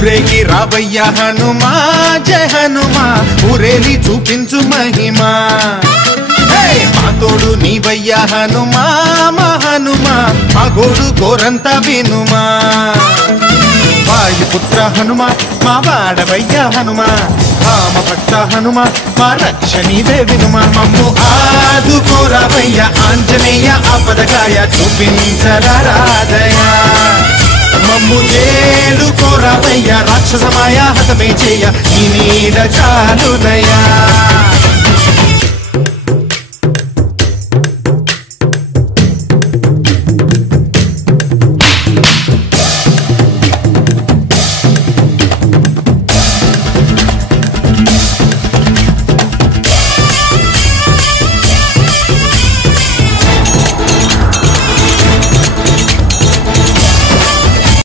ఊరేగి రావయ్య హనుమా జయ హనుమా ఊరేలి చూపించు మహిమా మా తోడు నీవయ్య హనుమా మా హనుమా మా గోడు గోరంత వినుమా వాయుపుత్ర హనుమా మా వాడవయ్య హనుమా రామభక్త హనుమా మా రక్ష నీవే వినుమా మమ్ము ఆదుకోరావయ్య ఆంజనేయ ఆపదగాయ చూపించరాదయ మమ్ము ఏలుకోరావయ్య రాక్షసమాయ హతమే చేయ నీ నీడ చాలునయా